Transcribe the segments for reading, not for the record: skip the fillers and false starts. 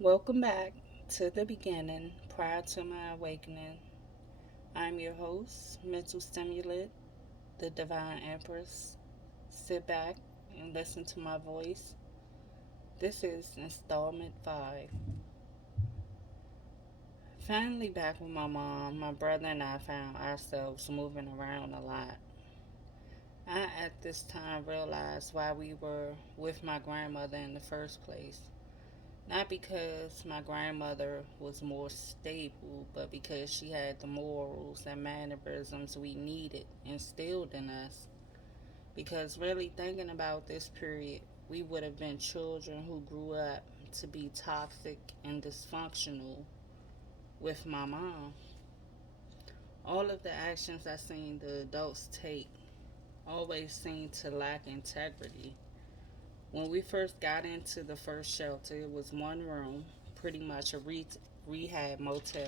Welcome back to the beginning, prior to my awakening. I'm your host, Mental Stimulant, the Divine Empress. Sit back and listen to my voice. This is Installment 5. Finally back with my mom, my brother and I found ourselves moving around a lot. I at this time realized why we were with my grandmother in the first place. Not because my grandmother was more stable, but because she had the morals and mannerisms we needed instilled in us. Because really thinking about this period, we would have been children who grew up to be toxic and dysfunctional with my mom. All of the actions I seen the adults take always seemed to lack integrity. When we first got into the first shelter, it was one room, pretty much a rehab motel.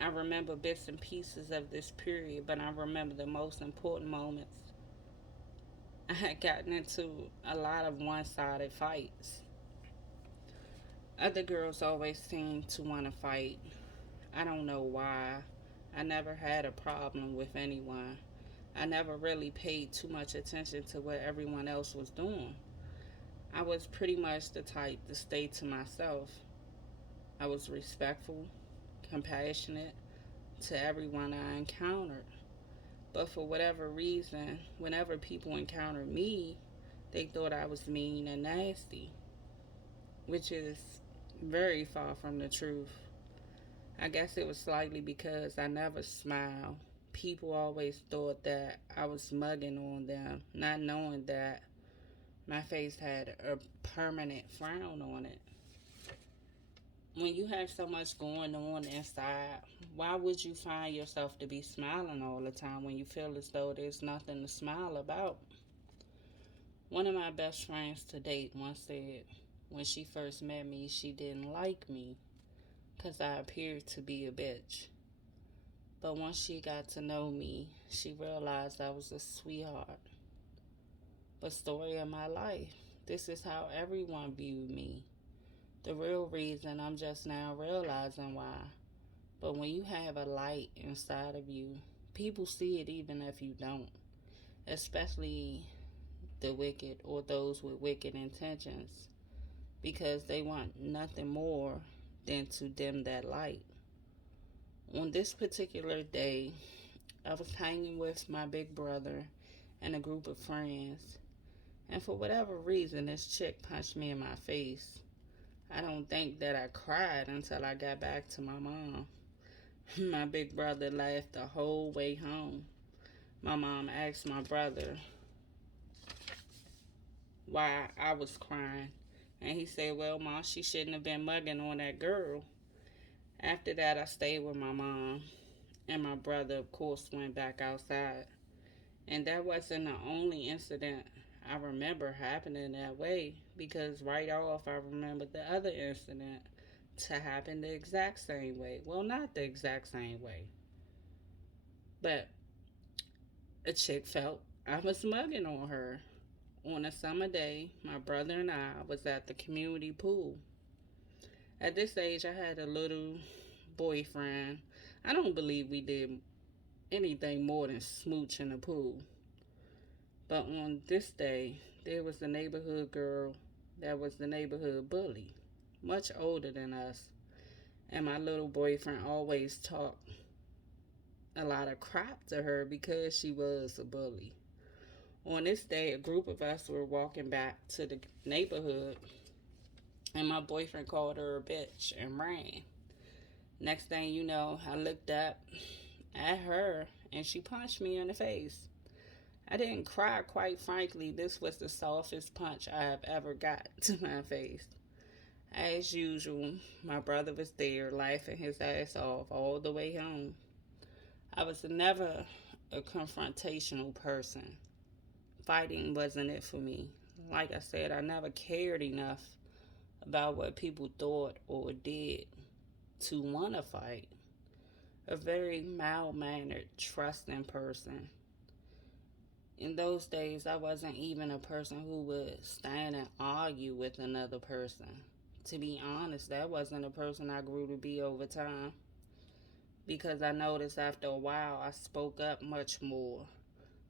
I remember bits and pieces of this period, but I remember the most important moments. I had gotten into a lot of one sided fights. Other girls always seemed to want to fight. I don't know why. I never had a problem with anyone. I never really paid too much attention to what everyone else was doing. I was pretty much the type to stay to myself. I was respectful, compassionate to everyone I encountered. But for whatever reason, whenever people encountered me, they thought I was mean and nasty, which is very far from the truth. I guess it was slightly because I never smiled. People always thought that I was mugging on them, not knowing that my face had a permanent frown on it. When you have so much going on inside, why would you find yourself to be smiling all the time when you feel as though there's nothing to smile about? One of my best friends to date once said when she first met me, she didn't like me because I appeared to be a bitch. But once she got to know me, she realized I was a sweetheart. But story of my life, this is how everyone viewed me. The real reason I'm just now realizing why. But when you have a light inside of you, people see it even if you don't, especially the wicked or those with wicked intentions, because they want nothing more than to dim that light. On this particular day, I was hanging with my big brother and a group of friends, and for whatever reason, this chick punched me in my face. I don't think that I cried until I got back to my mom. My big brother laughed the whole way home. My mom asked my brother why I was crying. And he said, well, Mom, she shouldn't have been mugging on that girl. After that, I stayed with my mom. And my brother, of course, went back outside. And that wasn't the only incident I remember happening that way. Because right off, I remember the other incident to happen the exact same way. Well, not the exact same way. But a chick felt I was mugging on her. On a summer day, my brother and I was at the community pool. At this age, I had a little boyfriend. I don't believe we did anything more than smooch in the pool. But on this day, there was a neighborhood girl that was the neighborhood bully, much older than us. And my little boyfriend always talked a lot of crap to her because she was a bully. On this day, a group of us were walking back to the neighborhood, and my boyfriend called her a bitch and ran. Next thing you know, I looked up at her and she punched me in the face. I didn't cry, quite frankly. This was the softest punch I have ever got to my face. As usual, my brother was there laughing his ass off all the way home. I was never a confrontational person. Fighting wasn't it for me. Like I said, I never cared enough about what people thought or did to want to fight. A very mild mannered, trusting person. In those days, I wasn't even a person who would stand and argue with another person. To be honest, that wasn't a person I grew to be over time because I noticed after a while I spoke up much more.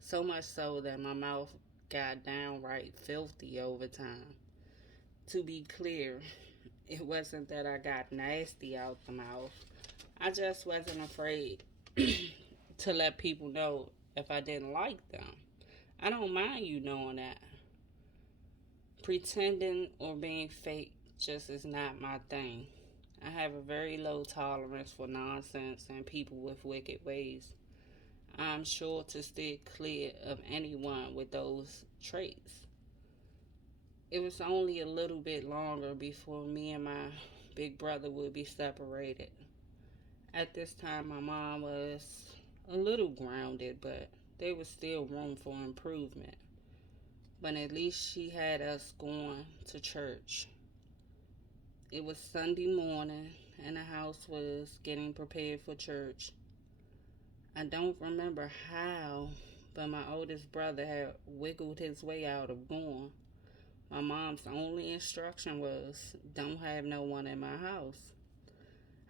So much so that my mouth got downright filthy over time. To be clear, it wasn't that I got nasty out the mouth. I just wasn't afraid to let people know if I didn't like them. I don't mind you knowing that. Pretending or being fake just is not my thing. I have a very low tolerance for nonsense and people with wicked ways. I'm sure to steer clear of anyone with those traits. It was only a little bit longer before me and my big brother would be separated. At this time, my mom was a little grounded, but there was still room for improvement. But at least she had us going to church. It was Sunday morning, and the house was getting prepared for church. I don't remember how, but my oldest brother had wiggled his way out of going. My mom's only instruction was, don't have no one in my house.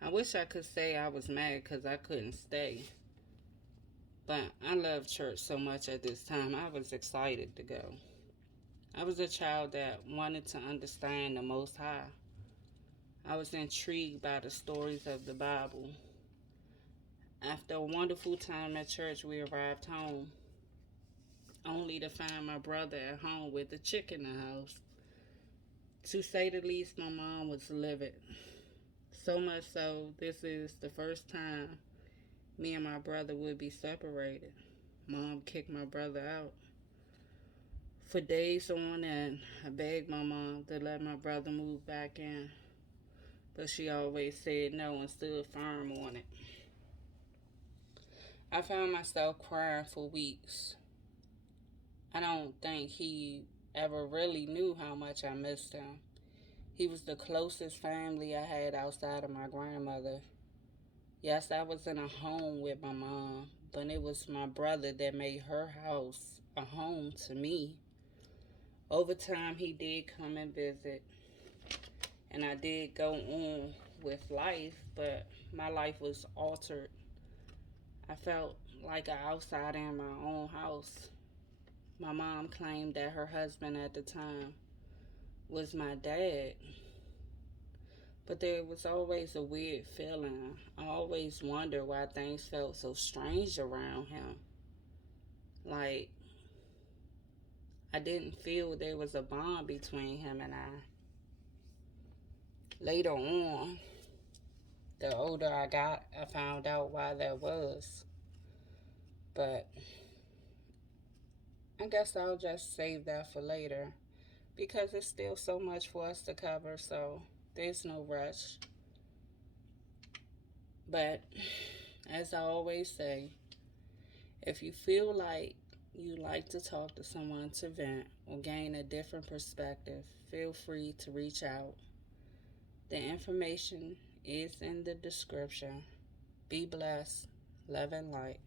I wish I could say I was mad because I couldn't stay. But I loved church so much at this time, I was excited to go. I was a child that wanted to understand the Most High. I was intrigued by the stories of the Bible. After a wonderful time at church, we arrived home, only to find my brother at home with a chick in the house. To say the least, my mom was livid. So much so, this is the first time me and my brother would be separated. Mom kicked my brother out. For days on end, I begged my mom to let my brother move back in, but she always said no and stood firm on it. I found myself crying for weeks. I don't think he ever really knew how much I missed him. He was the closest family I had outside of my grandmother. Yes, I was in a home with my mom, but it was my brother that made her house a home to me. Over time, he did come and visit, and I did go on with life, but my life was altered. I felt like an outsider in my own house. My mom claimed that her husband at the time was my dad, but there was always a weird feeling. I always wondered why things felt so strange around him. Like, I didn't feel there was a bond between him and I. Later on, the older I got, I found out why that was. But I guess I'll just save that for later because it's still so much for us to cover, so there's no rush. But as I always say, if you feel like you like to talk to someone to vent or gain a different perspective, feel free to reach out. The information is in the description. Be blessed. Love and light.